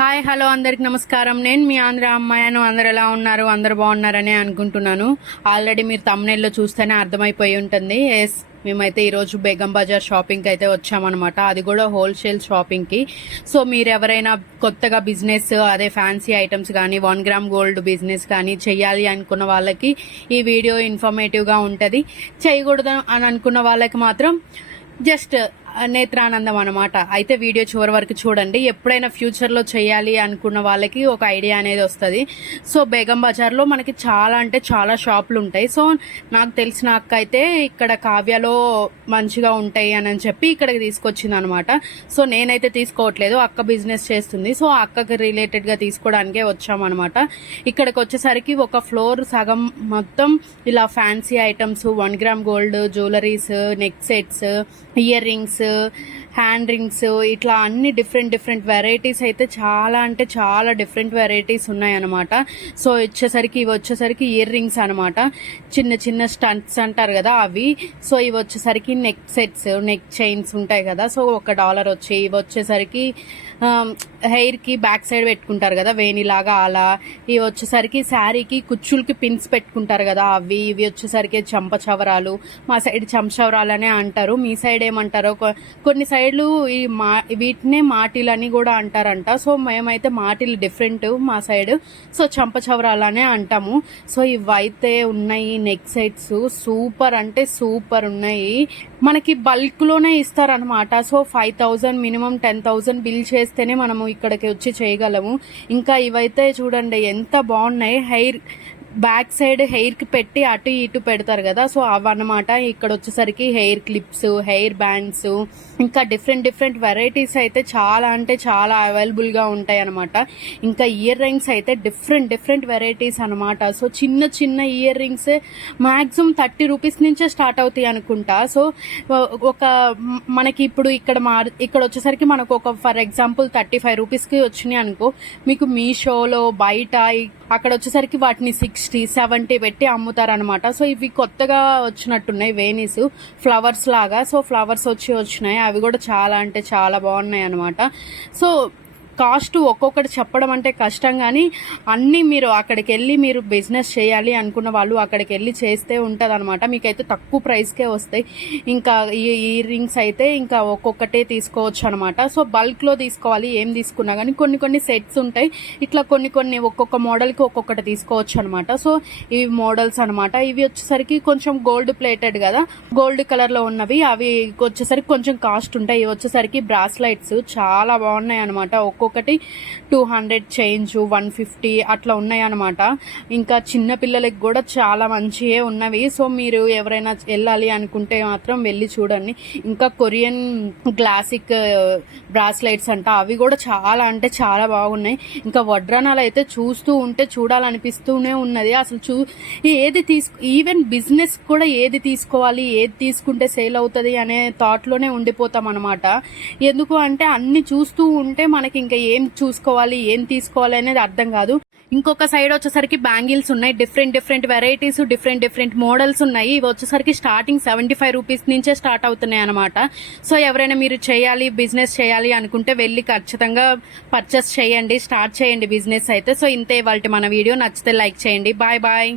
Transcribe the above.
Hi hello అందరికి నమస్కారం. నేను మీ ఆంధ్ర అమ్మాయిను. అందరు ఎలా ఉన్నారు? అందరు బాగున్నారని అనుకుంటున్నాను. ఆల్రెడీ మీరు తమ్నెల్లో చూస్తేనే అర్థమైపోయి ఉంటుంది. ఎస్, మేమైతే ఈరోజు బేగం బజార్ షాపింగ్కి అయితే వచ్చామన్నమాట. అది కూడా హోల్సేల్ షాపింగ్కి. సో మీరు ఎవరైనా కొత్తగా బిజినెస్, అదే ఫ్యాన్సీ ఐటమ్స్ కానీ 1 గ్రామ్ గోల్డ్ బిజినెస్ కానీ చెయ్యాలి అనుకున్న వాళ్ళకి ఈ వీడియో ఇన్ఫర్మేటివ్గా ఉంటుంది. చేయకూడదు అని అనుకున్న వాళ్ళకి మాత్రం జస్ట్ నేత్రానందం అనమాట. అయితే వీడియో చివరి వరకు చూడండి. ఎప్పుడైనా ఫ్యూచర్లో చేయాలి అనుకున్న వాళ్ళకి ఒక ఐడియా అనేది వస్తుంది. సో బేగం బజార్లో మనకి చాలా అంటే చాలా షాపులు ఉంటాయి. సో నాకు తెలిసిన అక్క అయితే ఇక్కడ కావ్యలో మంచిగా ఉంటాయి అని చెప్పి ఇక్కడికి తీసుకొచ్చింది అనమాట. సో నేనైతే తీసుకోవట్లేదు, అక్క బిజినెస్ చేస్తుంది. సో అక్కకి రిలేటెడ్గా తీసుకోవడానికే వచ్చామన్నమాట. ఇక్కడికి వచ్చేసరికి ఒక ఫ్లోర్ సగం మొత్తం ఇలా fancy items, 1 gram gold jewelleries, neck sets, ear rings, hand rings, ఇట్లా అన్ని డిఫరెంట్ వెరైటీస్ అయితే చాలా అంటే చాలా డిఫరెంట్ వెరైటీస్ ఉన్నాయన్నమాట. సో ఇవి వచ్చేసరికి ఇయర్ రింగ్స్ అనమాట. చిన్న స్టంట్స్ అంటారు కదా అవి. సో ఇవి వచ్చేసరికి నెక్ సెట్స్, నెక్ చైన్స్ ఉంటాయి కదా. సో $1 వచ్చి ఇవి వచ్చేసరికి హెయిర్ కి బ్యాక్ సైడ్ పెట్టుకుంటారు కదా వేణిలాగా, అలా. ఇవి వచ్చేసరికి శారీకి కుచ్చులకి పిన్స్ పెట్టుకుంటారు కదా అవి. ఇవి వచ్చేసరికి చంపచవరాలు. మా సైడ్ చంపచవరాలు అనే అంటారు, మీ సైడ్ ఏమంటారో. కొన్ని సైడ్లు వీటినే మాటిలు అని కూడా అంటారంట. సో మేమైతే మాటిలు డిఫరెంట్ మా సైడ్. సో చంపచవరాలు అనే అంటాము. సో ఇవైతే ఉన్నాయి నెక్ సెట్స్. సూపర్ అంటే సూపర్ ఉన్నాయి. మనకి బల్క్ లోనే ఇస్తారనమాట. సో 5,000 మినిమం 10,000 బిల్ చేస్తేనే మనము ఇక్కడికి వచ్చి చేయగలము. ఇంకా ఇవైతే చూడండి ఎంత బాగున్నాయి. హెయిర్ బ్యాక్ సైడ్ హెయిర్ కి పెట్టి అటు ఇటు పెడతారు కదా. సో అవన్నమాట. ఇక్కడ వచ్చేసరికి హెయిర్ క్లిప్స్, హెయిర్ బ్యాండ్స్, ఇంకా డిఫరెంట్ వెరైటీస్ అయితే చాలా అంటే చాలా అవైలబుల్ గా ఉంటాయి అనమాట. ఇంకా ఇయర్ రింగ్స్ అయితే డిఫరెంట్ వెరైటీస్ అనమాట. సో చిన్న ఇయర్ రింగ్స్ మాక్సిమం 30 రూపీస్ నుంచే స్టార్ట్ అవుతాయి అనుకుంటా. సో ఒక మనకి ఇప్పుడు ఇక్కడ వచ్చేసరికి మనకు ఒక ఫర్ ఎగ్జాంపుల్ 35 రూపీస్ కి వచ్చినాయి అనుకో, మీకు మీషోలో బయట అక్కడ వచ్చేసరికి వాటిని 60, 70 పెట్టి అమ్ముతారనమాట. సో ఇవి కొత్తగా వచ్చినట్టున్నాయి వేణీస్, ఫ్లవర్స్ లాగా. సో ఫ్లవర్స్ వచ్చినాయి. అవి కూడా చాలా అంటే చాలా బాగున్నాయి అనమాట. సో కాస్ట్ ఒక్కొక్కటి చెప్పడం అంటే కష్టం, కానీ అన్నీ మీరు అక్కడికి వెళ్ళి మీరు బిజినెస్ చేయాలి అనుకున్న వాళ్ళు అక్కడికి వెళ్ళి చేస్తే ఉంటుంది అనమాట. మీకైతే తక్కువ ప్రైస్కే వస్తాయి. ఇంకా ఈ ఇయర్ రింగ్స్ అయితే ఇంకా ఒక్కొక్కటే తీసుకోవచ్చు అనమాట. సో బల్క్లో తీసుకోవాలి ఏం తీసుకున్నా కానీ. కొన్ని సెట్స్ ఉంటాయి, ఇట్లా కొన్ని ఒక్కొక్క మోడల్కి ఒక్కొక్కటి తీసుకోవచ్చు అనమాట. సో ఇవి మోడల్స్ అనమాట. ఇవి వచ్చేసరికి కొంచెం గోల్డ్ ప్లేటెడ్ కదా, గోల్డ్ కలర్లో ఉన్నవి. అవి వచ్చేసరికి కొంచెం కాస్ట్ ఉంటాయి. ఇవి వచ్చేసరికి బ్రాస్లైట్స్ చాలా బాగున్నాయి అనమాట. ఒక్కొక్కటి 200 చేంజ్, 150 అట్లా ఉన్నాయి అనమాట. ఇంకా చిన్న పిల్లలకి కూడా చాలా మంచిగా ఉన్నవి. సో మీరు ఎవరైనా వెళ్ళాలి అనుకుంటే మాత్రం వెళ్ళి చూడండి. ఇంకా కొరియన్ క్లాసిక్ బ్రాస్లైట్స్ అంట, అవి కూడా చాలా అంటే చాలా బాగున్నాయి. ఇంకా వడ్రానాలు అయితే చూస్తూ ఉంటే చూడాలనిపిస్తూనే ఉన్నది. అసలు ఏది ఈవెన్ బిజినెస్ కూడా ఏది తీసుకోవాలి, ఏది తీసుకుంటే సేల్ అవుతుంది అనే థాట్ లోనే ఉండిపోతాం అనమాట. ఎందుకు అంటే అన్ని చూస్తూ ఉంటే మనకి ఇంకా ఏం చూసుకోవాలి, ఏం తీసుకోవాలి అనేది అర్థం కాదు. ఇంకొక సైడ్ వచ్చేసరికి బ్యాంగిల్స్ ఉన్నాయి. డిఫరెంట్ వెరైటీస్, డిఫరెంట్ మోడల్స్ ఉన్నాయి. ఇవి వచ్చేసరికి స్టార్టింగ్ 75 రూపీస్ నుంచే స్టార్ట్ అవుతున్నాయి అనమాట. సో ఎవరైనా మీరు చేయాలి, బిజినెస్ చేయాలి అనుకుంటే వెళ్ళి ఖచ్చితంగా పర్చేస్ చేయండి, స్టార్ట్ చేయండి బిజినెస్ అయితే. సో ఇంతే ఇవాల్టి మన వీడియో. నచ్చితే లైక్ చేయండి. బాయ్.